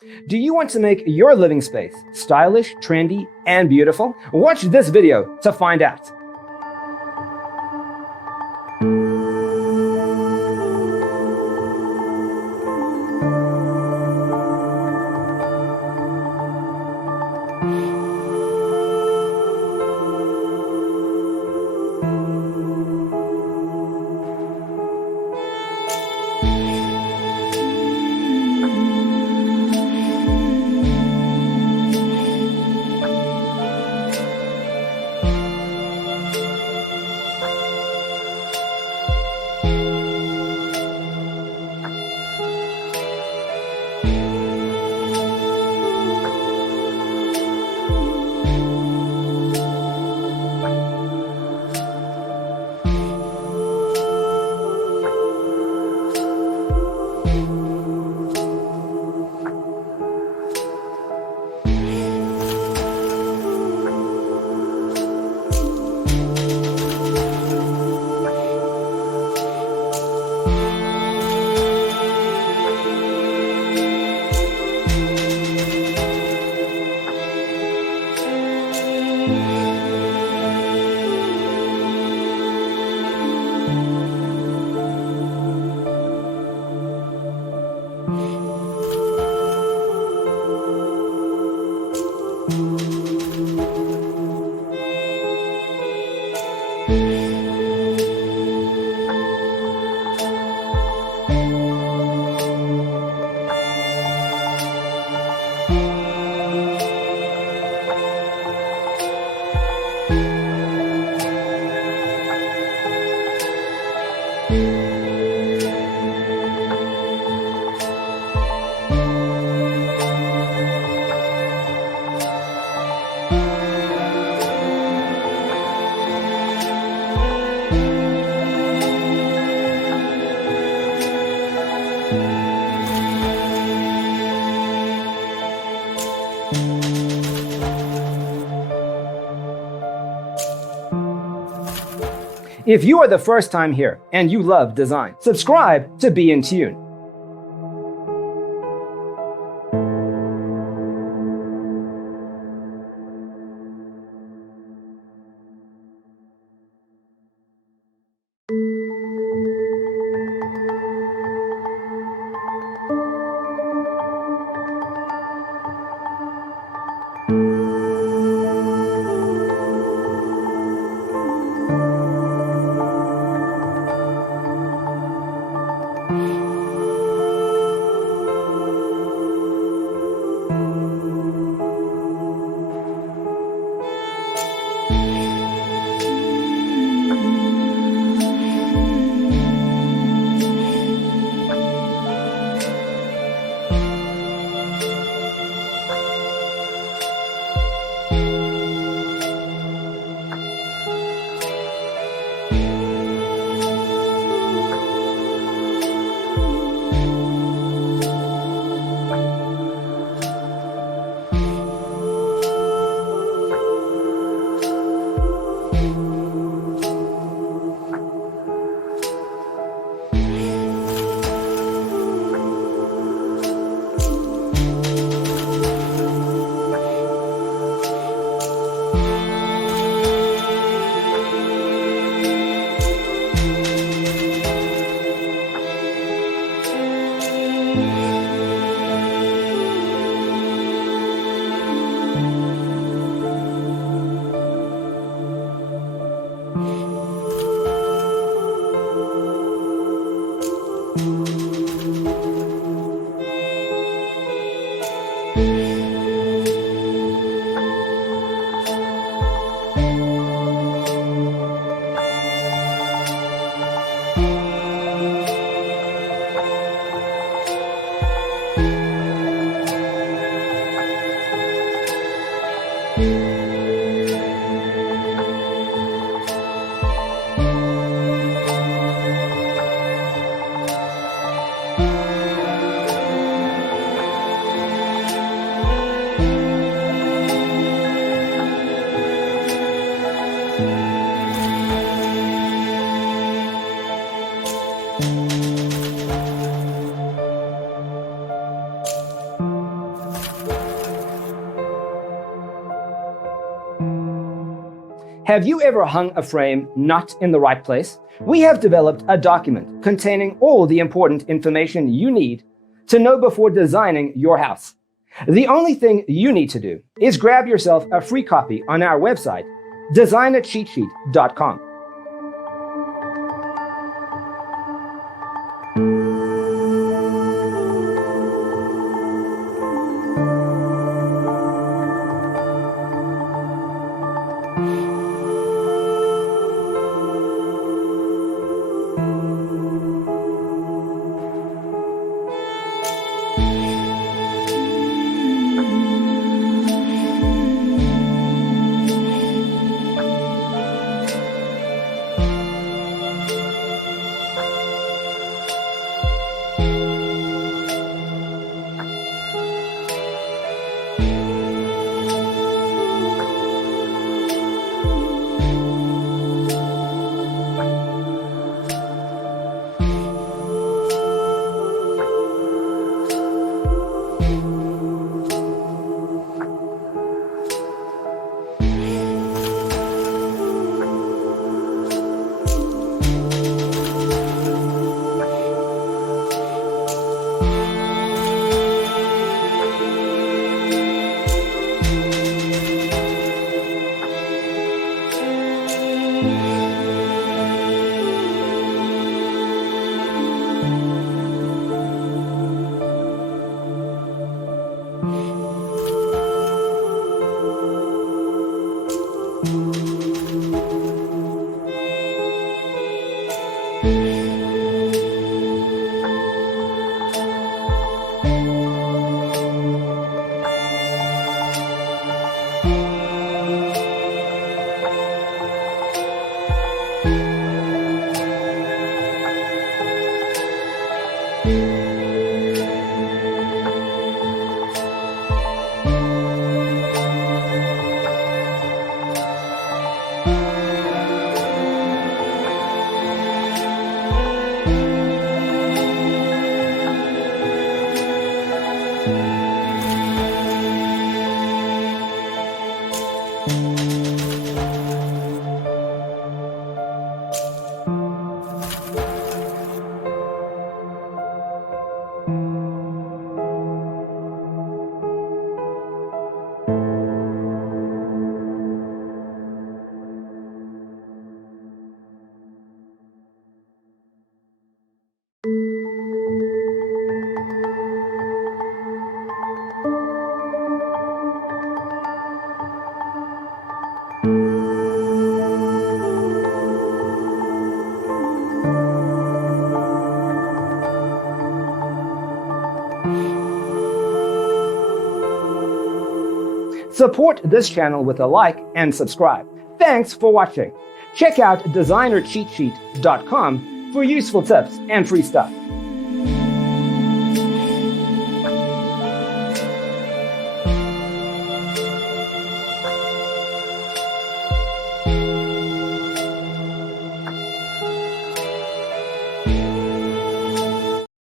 Do you want to make your living space stylish, trendy, and beautiful? Watch this video to find out. If you are the first time here and you love design, subscribe to Be in Tune. Have you ever hung a frame not in the right place? We have developed a document containing all the important information you need to know before designing your house. The only thing you need to do is grab yourself a free copy on our website, designercheatsheet.com. Support this channel with a like and subscribe. Thanks for watching. Check out designercheatsheet.com for useful tips and free stuff.